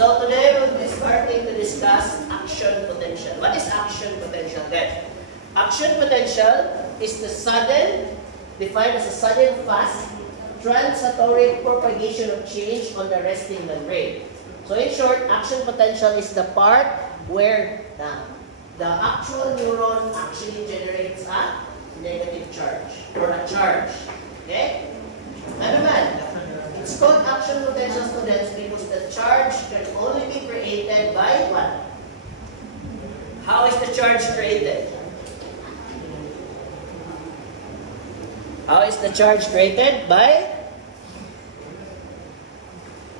So today we'll be starting to discuss action potential. What is action potential then? Action potential is the sudden, defined as a sudden, fast, transitory propagation of change on the resting membrane. So in short, action potential is the part where the actual neuron actually generates a negative charge or a charge. Okay? Ano man? It's called action potential, students, because the charge can only be created by what? How is the charge created? How is the charge created?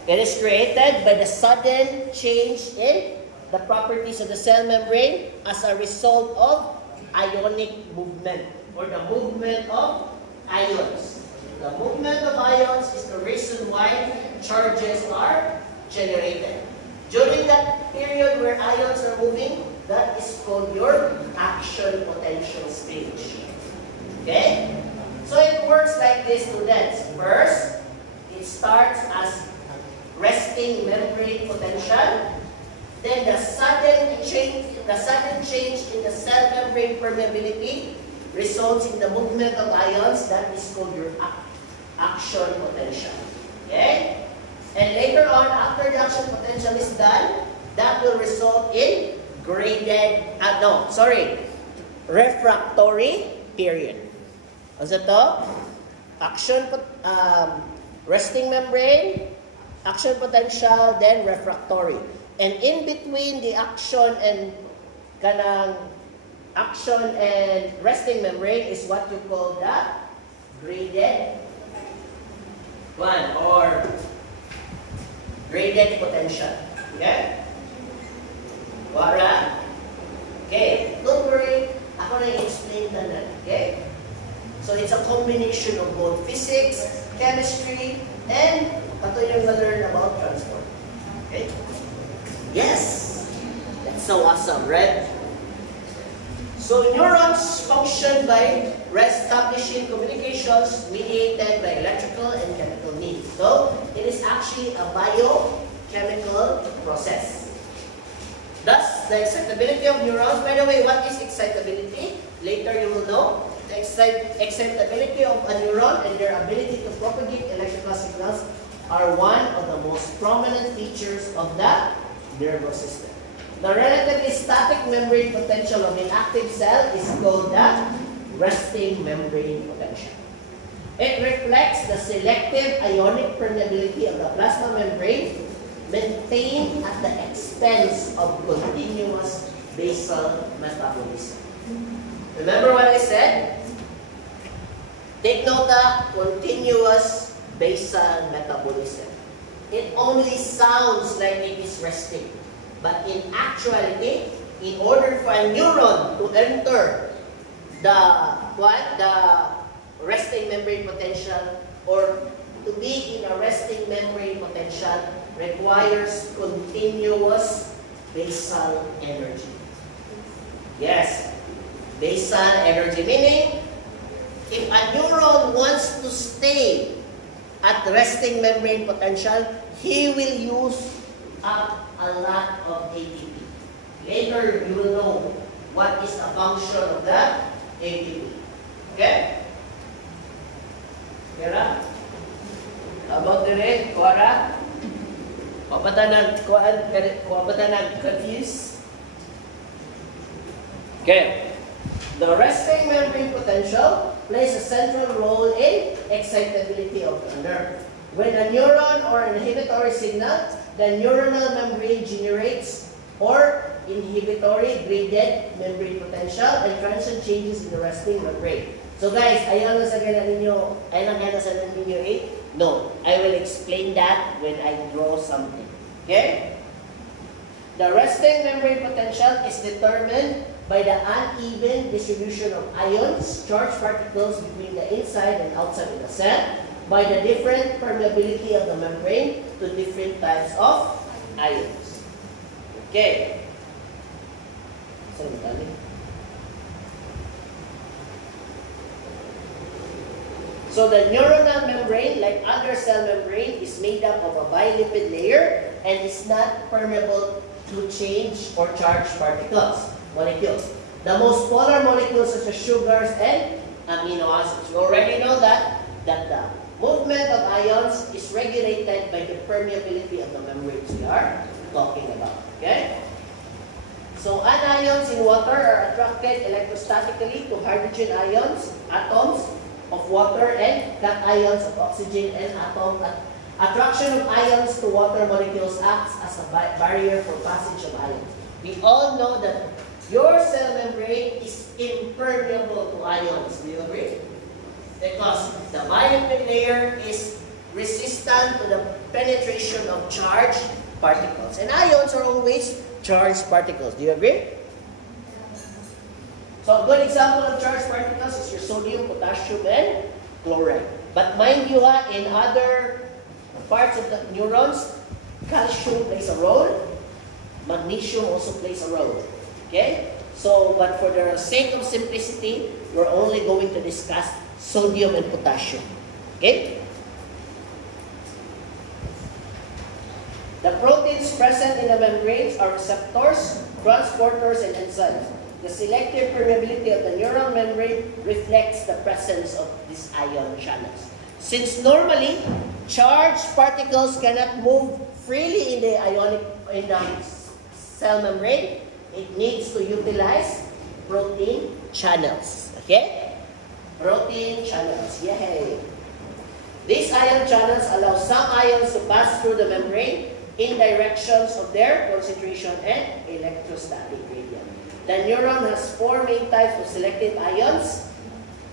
It is created by the sudden change in the properties of the cell membrane as a result of ionic movement or the movement of ions. The movement of ions is the reason why charges are generated. During that period where ions are moving, that is called your action potential stage. Okay? So it works like this, students. First, it starts as resting membrane potential. Then the sudden change in the cell membrane permeability results in the movement of ions. That is called your action potential. Okay? And later on, after the action potential is done, that will result in refractory period. What's it to? Resting membrane, action potential, then refractory. And in between the action and resting membrane is what you call the graded one or graded potential. Okay? Wala? Okay. Don't worry. Ako na i-explain na. Okay? So it's a combination of both physics, chemistry, and ito yung na-learn about transport. Okay? Yes! That's so awesome, right? So neurons function by establishing communications mediated by electrical and chemical needs. So it is actually a biochemical process. Thus, the excitability of neurons, by the way, what is excitability? Later you will know. The excitability of a neuron and their ability to propagate electrical signals are one of the most prominent features of the nervous system. The relatively static membrane potential of an active cell is called the resting membrane potential. It reflects the selective ionic permeability of the plasma membrane maintained at the expense of continuous basal metabolism. Remember what I said? Take note of continuous basal metabolism. It only sounds like it is resting. But in actuality, in order for a neuron to enter the resting membrane potential or to be in a resting membrane potential requires continuous basal energy. Yes, basal energy, meaning if a neuron wants to stay at resting membrane potential, he will use up a lot of ATP. Later, you will know what is the function of the ATP. Okay? Kira? About the red, Cora? Confused? Okay. The resting membrane potential plays a central role in excitability of the nerve. When a neuron or an inhibitory signal, the neuronal membrane generates or inhibitory graded membrane potential and transient changes in the resting membrane. So guys, ayaw lang sa ninyo 8? No, I will explain that when I draw something. Okay? The resting membrane potential is determined by the uneven distribution of ions, charged particles between the inside and outside of the cell, by the different permeability of the membrane to different types of ions. Okay. So the neuronal membrane, like other cell membrane, is made up of a bilipid layer and is not permeable to change or charge molecules. The most polar molecules such as sugars and amino acids. We already know that the movement of ions is regulated by the permeability of the membranes we are talking about. Okay? So anions in water are attracted electrostatically to hydrogen ions, atoms of water, and cations of oxygen and atom. Attraction of ions to water molecules acts as a barrier for passage of ions. We all know that your cell membrane is impermeable to ions. Do you agree? Because the violet layer is resistant to the penetration of charged particles. And ions are always charged particles. Do you agree? So a good example of charged particles is your sodium, potassium, and chloride. But mind you, in other parts of the neurons, calcium plays a role. Magnesium also plays a role. Okay? So, but for the sake of simplicity, we're only going to discuss sodium and potassium. Okay? The proteins present in the membranes are receptors, transporters, and enzymes. The selective permeability of the neural membrane reflects the presence of these ion channels. Since normally, charged particles cannot move freely in the cell membrane, it needs to utilize protein channels. Okay? Protein channels. Yay! These ion channels allow some ions to pass through the membrane in directions of their concentration and electrostatic gradient. The neuron has four main types of selective ions: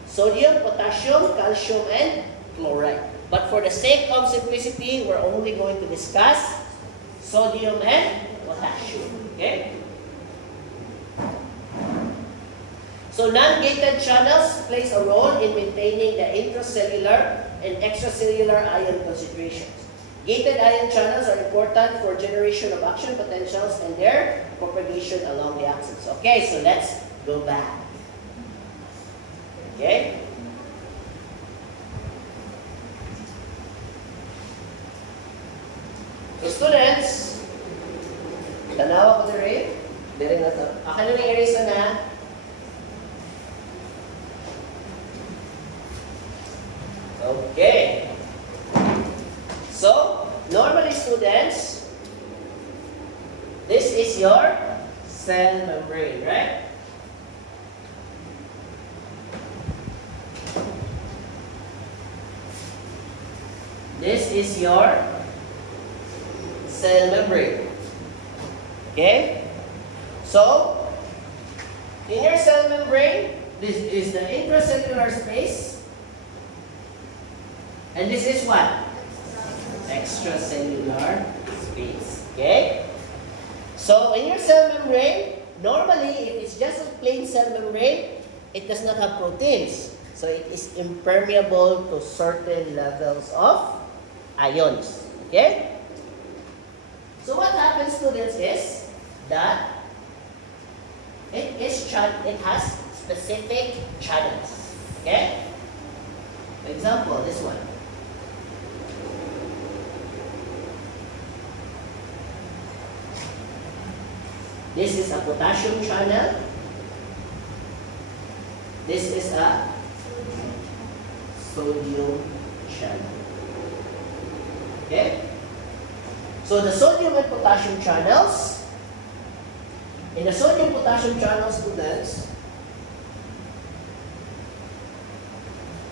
sodium, potassium, calcium, and chloride. But for the sake of simplicity, we're only going to discuss sodium and potassium. Okay? So non-gated channels plays a role in maintaining the intracellular and extracellular ion concentrations. Gated ion channels are important for generation of action potentials and their propagation along the axis. Okay, so let's go back. Okay? So students, tanawa ko diri. Diri na to. Akin na yung erase na. Okay. So, normally students, this is your cell membrane, right? This is your cell membrane. Okay? So, in your cell membrane, this is the intracellular space. And this is what? Extracellular space. Okay? So, in your cell membrane, normally, if it's just a plain cell membrane, it does not have proteins. So, it is impermeable to certain levels of ions. Okay? So, what happens, students, is that it has specific channels. Okay? For example, this one. This is a potassium channel. This is a sodium channel. Okay? So the sodium and potassium channels, in the sodium-potassium channel, students,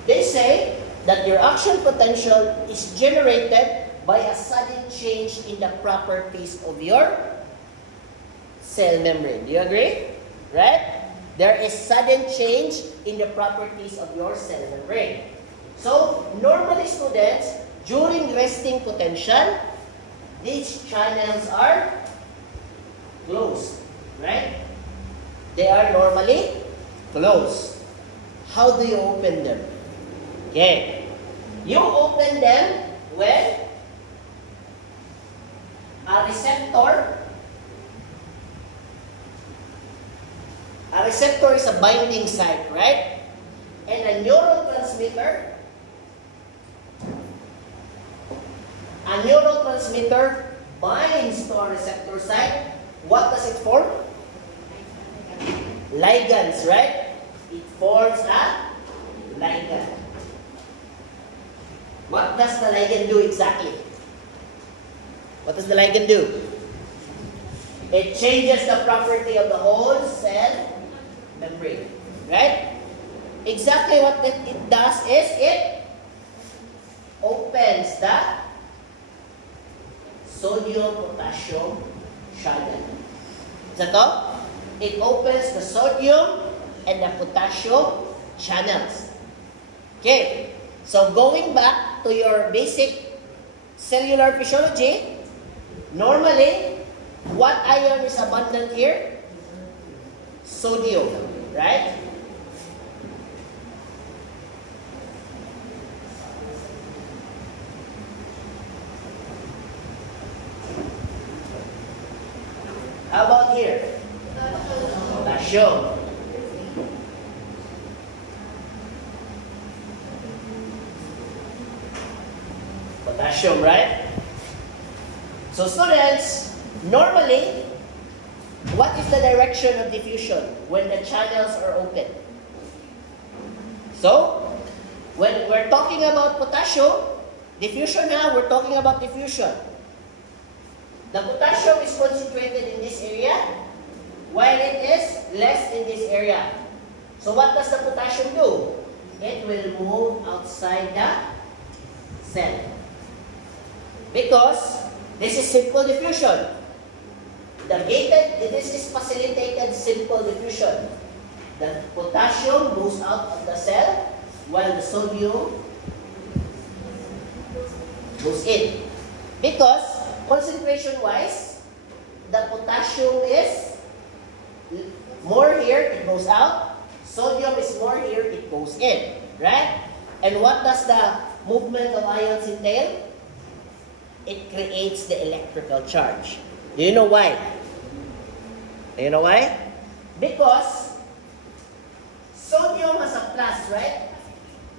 they say that your action potential is generated by a sudden change in the properties of your cell membrane. Do you agree? Right? There is sudden change in the properties of your cell membrane. So, normally students, during resting potential, these channels are closed. Right? They are normally closed. How do you open them? Okay. You open them when a receptor is a binding site, right? And a neurotransmitter binds to our receptor site, what does it form? Ligands, right? It forms a ligand. What does the ligand do exactly? What does the ligand do? It changes the property of the whole cell membrane, right? Exactly what it does is it opens the sodium-potassium channel. Is that all? It opens the sodium and the potassium channels. Okay, so going back to your basic cellular physiology, normally, what ion is abundant here? Sodium, right? How about here? Potassium. Potassium, right? So students, normally, what is the direction of diffusion when the channels are open? So, when we're talking about potassium, diffusion now, we're talking about diffusion. The potassium is concentrated in this area, while it is less in this area. So what does the potassium do? It will move outside the cell. Because this is simple diffusion. This is facilitated simple diffusion. The potassium goes out of the cell, while the sodium goes in. Because concentration-wise, the potassium is more here, it goes out. Sodium is more here, it goes in. Right? And what does the movement of ions entail? It creates the electrical charge. Do you know why? Do you know why? Because sodium has a plus, right?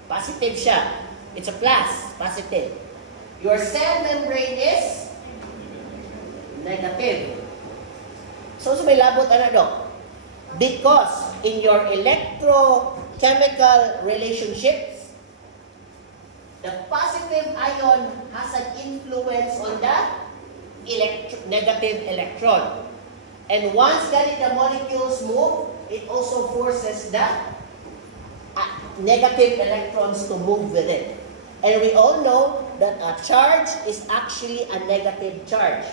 Positive siya. It's a plus, positive. Your cell membrane is negative. So may labot ano do? Because in your electrochemical relationships, the positive ion has an influence on the negative electron. And once the molecules move, it also forces the negative electrons to move with it. And we all know that a charge is actually a negative charge.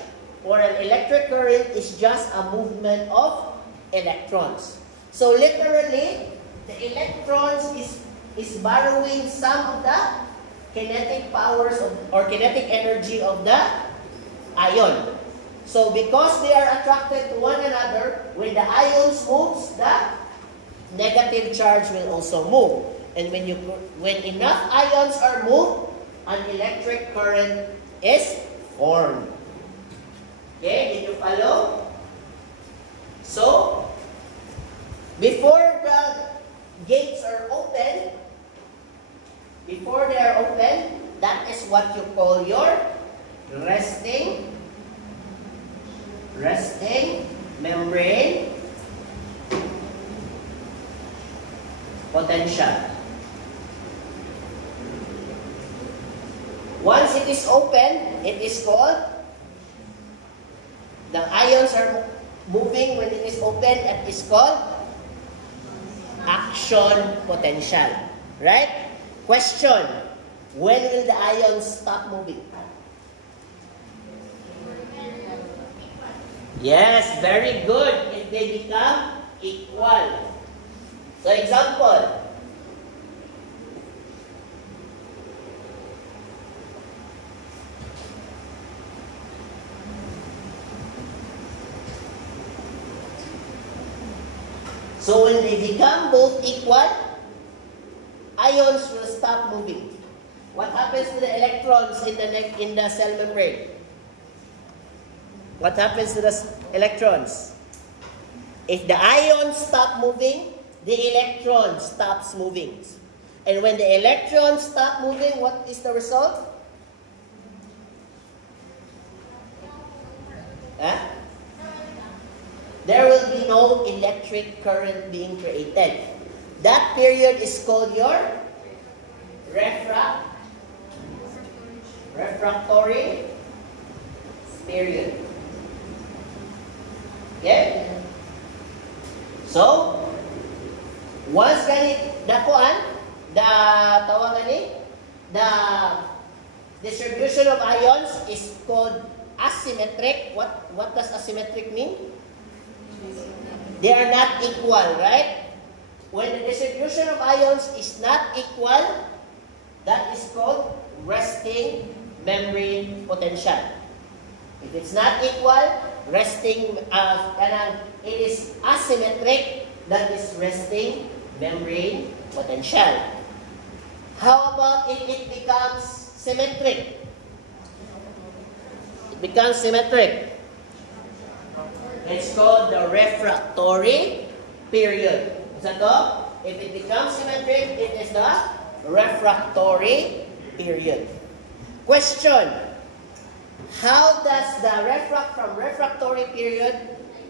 Or an electric current is just a movement of electrons. So literally, the electrons is borrowing some of the kinetic powers or kinetic energy of the ion. So because they are attracted to one another, when the ions moves, the negative charge will also move. And when enough ions are moved, an electric current is formed. Okay, did you follow? So, before the gates are open, that is what you call your resting membrane potential. Once it is open, it is called, the ions are moving when it is open, it is called action potential. Right? Question, when will the ions stop moving? Yes, very good. If they become equal. So example, so when they become both equal, ions will stop moving. What happens to the electrons in the cell membrane? What happens to the electrons? If the ions stop moving, the electron stops moving. And when the electrons stop moving, what is the result? Huh? There will be no electric current being created. That period is called your refractory period. Okay? So, once the distribution of ions is called asymmetric. What does asymmetric mean? They are not equal, right? When the distribution of ions is not equal, that is called resting membrane potential. If it's not equal, it is asymmetric, that is resting membrane potential. How about if it becomes symmetric? It becomes symmetric. It's called the refractory period. Is that all? If it becomes symmetric, it is the refractory period. Question. How does the refractory period,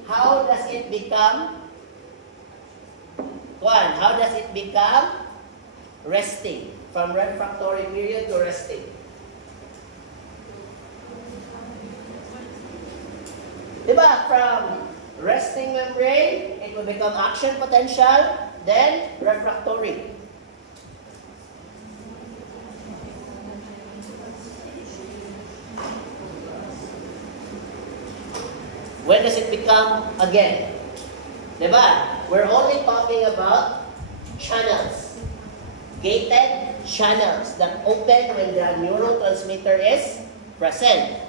how does it become resting? From refractory period to resting. Diba? From resting membrane, it will become action potential, then refractory. When does it become again? Diba? We're only talking about channels. Gated channels that open when the neurotransmitter is present.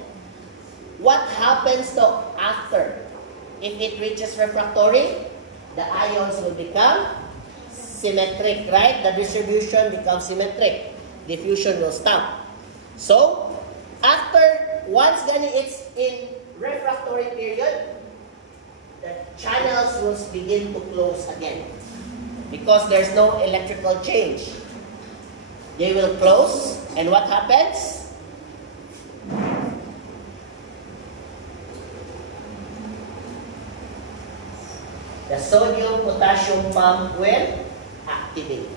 What happens though after? If it reaches refractory, the ions will become symmetric, right? The distribution becomes symmetric. Diffusion will stop. So, once it's in refractory period, the channels will begin to close again. Because there's no electrical change. They will close, and what happens? The sodium-potassium pump will activate.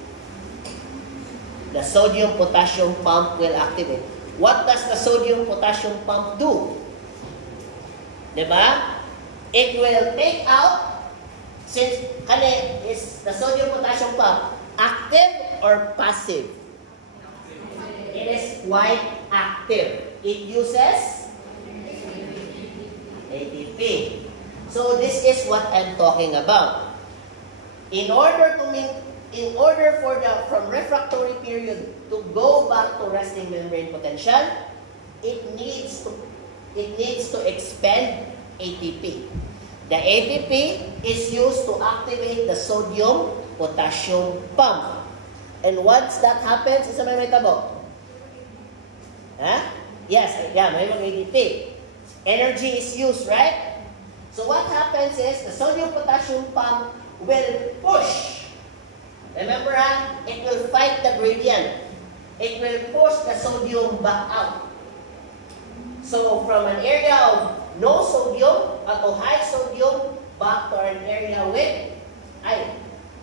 The sodium-potassium pump will activate. What does the sodium-potassium pump do? Diba? It will take out, since is the sodium-potassium pump active or passive? It is quite active. It uses ATP. So this is what I'm talking about. In order from refractory period to go back to resting membrane potential, it needs to expend ATP. The ATP is used to activate the sodium-potassium pump. And once that happens, isa may tabo? Huh? Yes, may ATP. Energy is used, right? So what happens is the sodium-potassium pump will push. Remember, it will fight the gradient. It will push the sodium back out. So from an area of no sodium to high sodium back to an area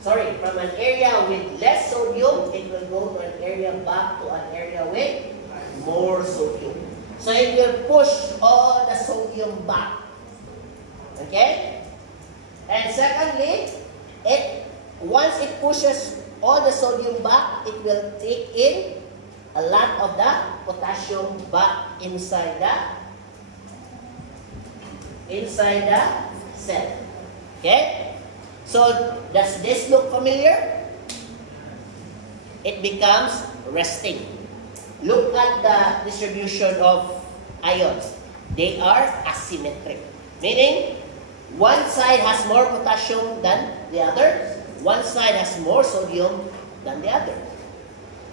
from an area with less sodium, it will go to an area back to an area with more sodium. So it will push all the sodium back. Okay? And secondly, once it pushes all the sodium back, it will take in a lot of the potassium back inside the cell. Okay? So, does this look familiar? It becomes resting. Look at the distribution of ions. They are asymmetric. Meaning, one side has more potassium than the other. One side has more sodium than the other.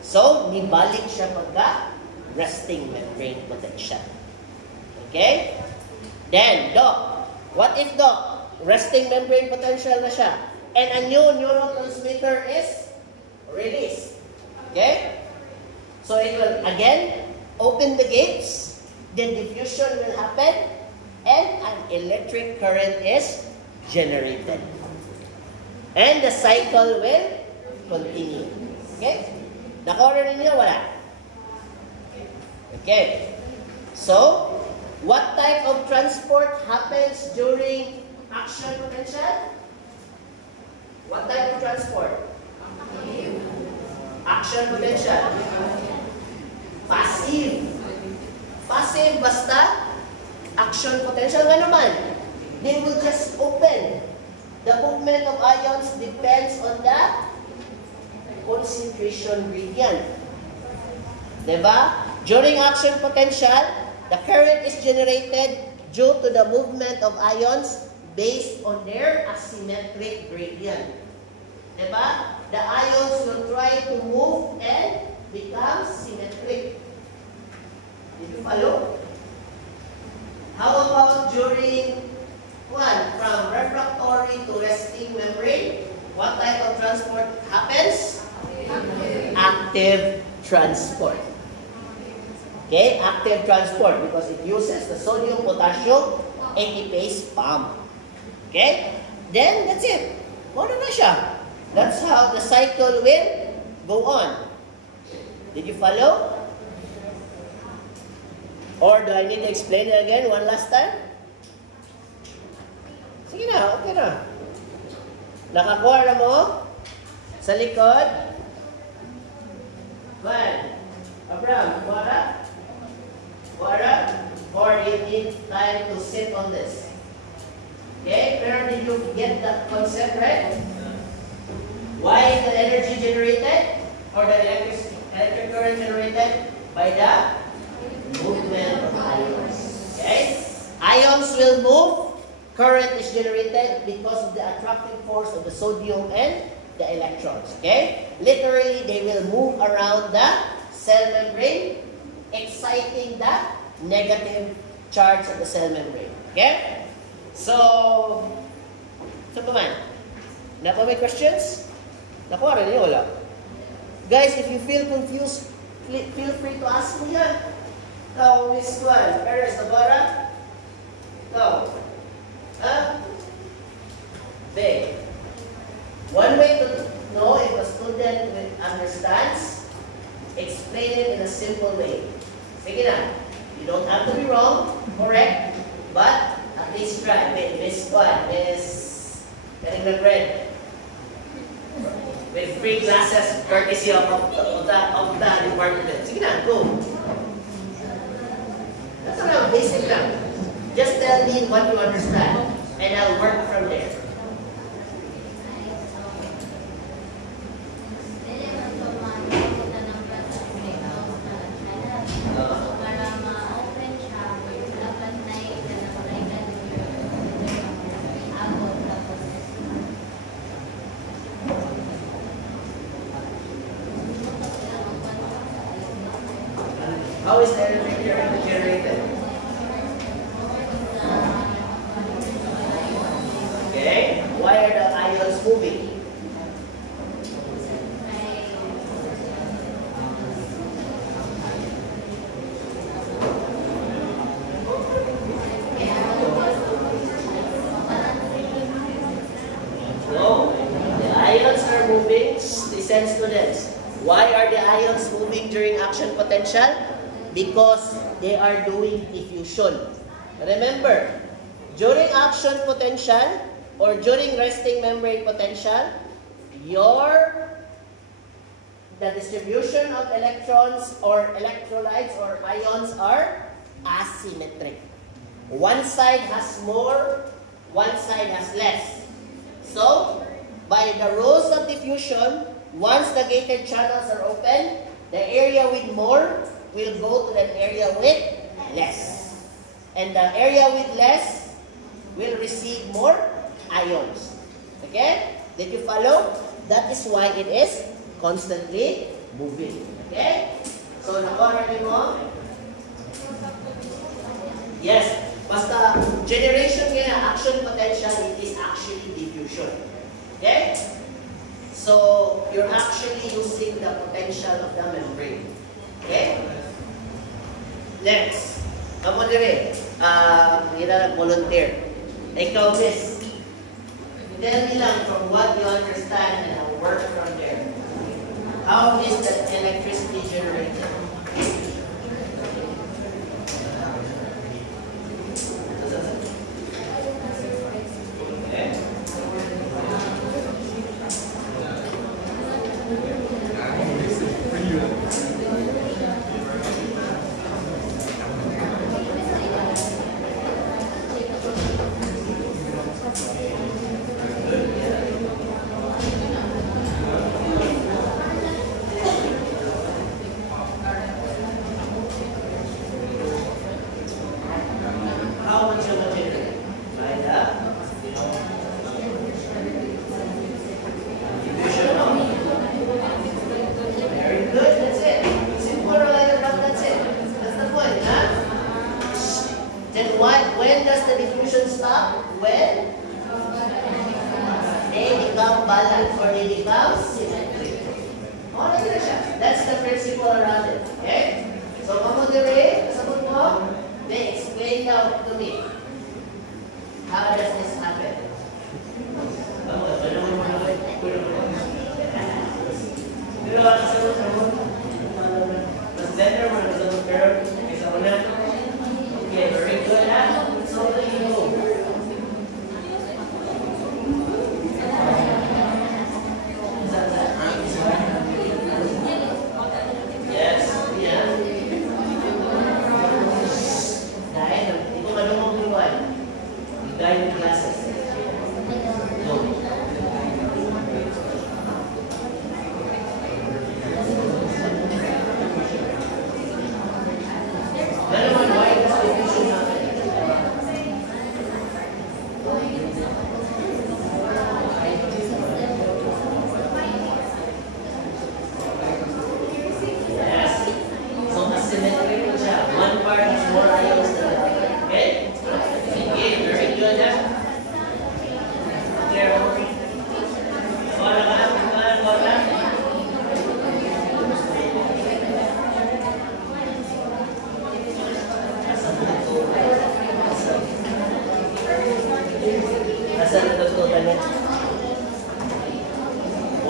So, nibalik siya pagka resting membrane potential. Okay? Then, Doc, what if, Doc, resting membrane potential na siya and a new neurotransmitter is released? Okay? So, it will again open the gates, then diffusion will happen, and an electric current is generated. And the cycle will continue. Okay? Nakuha ninyo? Wala? Okay. So, what type of transport happens during action potential? What type of transport? Action potential. Passive. Passive basta action potential nga naman. They will just open. The movement of ions depends on the concentration gradient. Diba? During action potential, the current is generated due to the movement of ions based on their asymmetric gradient. Diba? The ions will try to move and become symmetric. Did you follow? How about during from refractory to resting membrane? What type of transport happens? Active transport. Okay, active transport because it uses the sodium-potassium ATPase pump. Okay, then that's it. Ano na siya? That's how the cycle will go on. Did you follow? Or do I need to explain it again one last time? Sige na, okay na. Nakakuha na mo sa likod. One. Abraham, kuha or you need time to sit on this. Okay, where did you get that concept, right? Why is the energy generated or the electric current generated? By the movement of ions. Okay? Ions will move, current is generated because of the attractive force of the sodium and the electrons. Okay? Literally, they will move around the cell membrane, exciting the negative charge of the cell membrane. Okay? So pa man? Na pa may questions? Nakuha rin niyo, wala? Guys, if you feel confused, feel free to ask me yan. Now, Miss Juan, where is the bara? Now, big. One way to know if a student understands, explain it in a simple way. Sige na. You don't have to be wrong, correct, but at least try. Miss Juan, Miss getting the bread. With free classes, courtesy of the department. Sige na, go. That's around basic lang. Just tell me what you understand, and I'll work from there. How is the electric current generated? Okay, why are the ions moving? No, the ions are moving. Listen, students. Why are the ions moving during action potential? Because they are doing diffusion. Remember, during action potential or during resting membrane potential, the distribution of electrons or electrolytes or ions are asymmetric. One side has more, one side has less. So, by the rules of diffusion, once the gated channels are open, the area with more will go to that area with less. And the area with less will receive more ions. Okay? Did you follow? That is why it is constantly moving. Okay? So, nakuha mo? Yes. Basta generation kaya action potential, it is actually diffusion. Okay? So, you're actually using the potential of the membrane. Okay? Next. Kamu dire, kita volunteer. Ikaw, miss. Tell me lang from what you understand and I'll work from there. How is that electricity generated? When does the diffusion stop? When they become balanced or they become symmetric. That's the principle around it. Okay? So, kamu dire, sagot mo, they explain now to me. How does this happen? Okay, very good. So there you go. Yes, yeah. Dahil, ito kadungong buwan. Dahil classes. Go.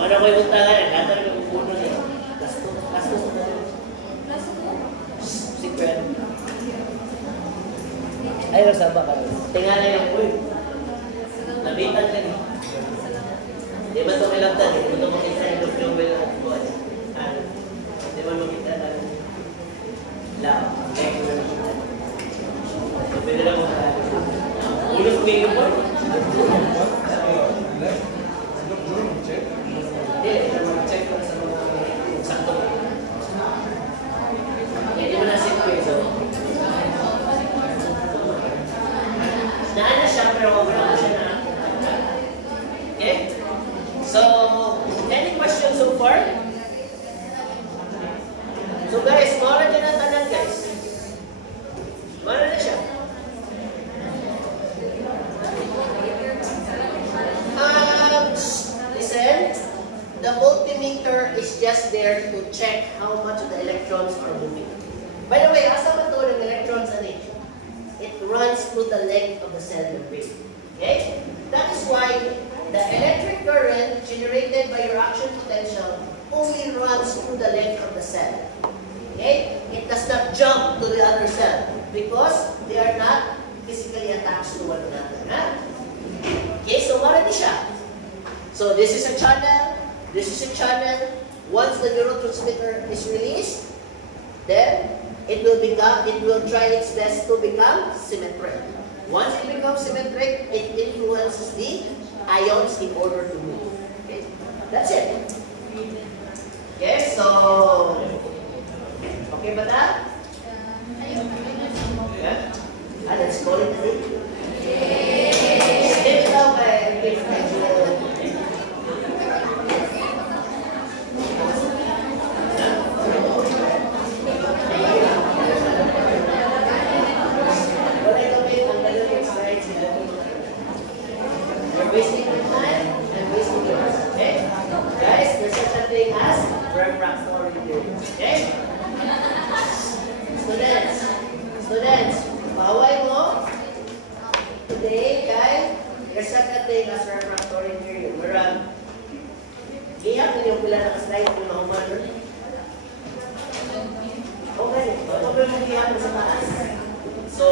Wala ko yung utangan, kanta na yung puno niya. Kasto. Secret. Ay, nasaba ka. Tingala yung uy. Nabitan ka niya. Di ba ito may laptan? Di ba ito makita yung well of God? Di ba makita na lang? Pwede na mong ulos ko yung boy. Hindi, check ko sa mga sakto. Hindi mo na secret. Naan na siya, pero wala ko siya na. Okay? So, any questions so far? So guys, mawala dyan ang tanan guys. Mawala na siya. Listen, the voltmeter is just there to check how much the electrons are moving. By the way, asa man to ng electrons and it runs through the length of the cell membrane. Okay? That is why the electric current generated by your action potential only runs through the length of the cell. Okay? It does not jump to the other cell because they are not physically attached to one another. Huh? Okay, so what is siya? So this is a channel, this is a channel. Once the neurotransmitter is released, then it will try its best to become symmetric. Once it becomes symmetric, it influences the ions in order to move. Okay? That's it. Okay, so okay ba that? Yeah? Let's call it a day. Step down by You're wasting your time and wasting yours. Okay? Guys, there's such a thing as refractory theory. Okay? Students, a thing as refractory period. Murag, gihapon yung pila na ka-slide yung mahuman. Okay, ito ba yung gihapon sa taas? So,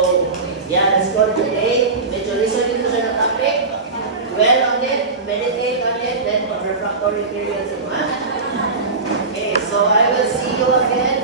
yeah, let's go today. Medyo listen dito siya ng topic. Dwell on it, meditate on it, then on refractory periods. Okay, so I will see you again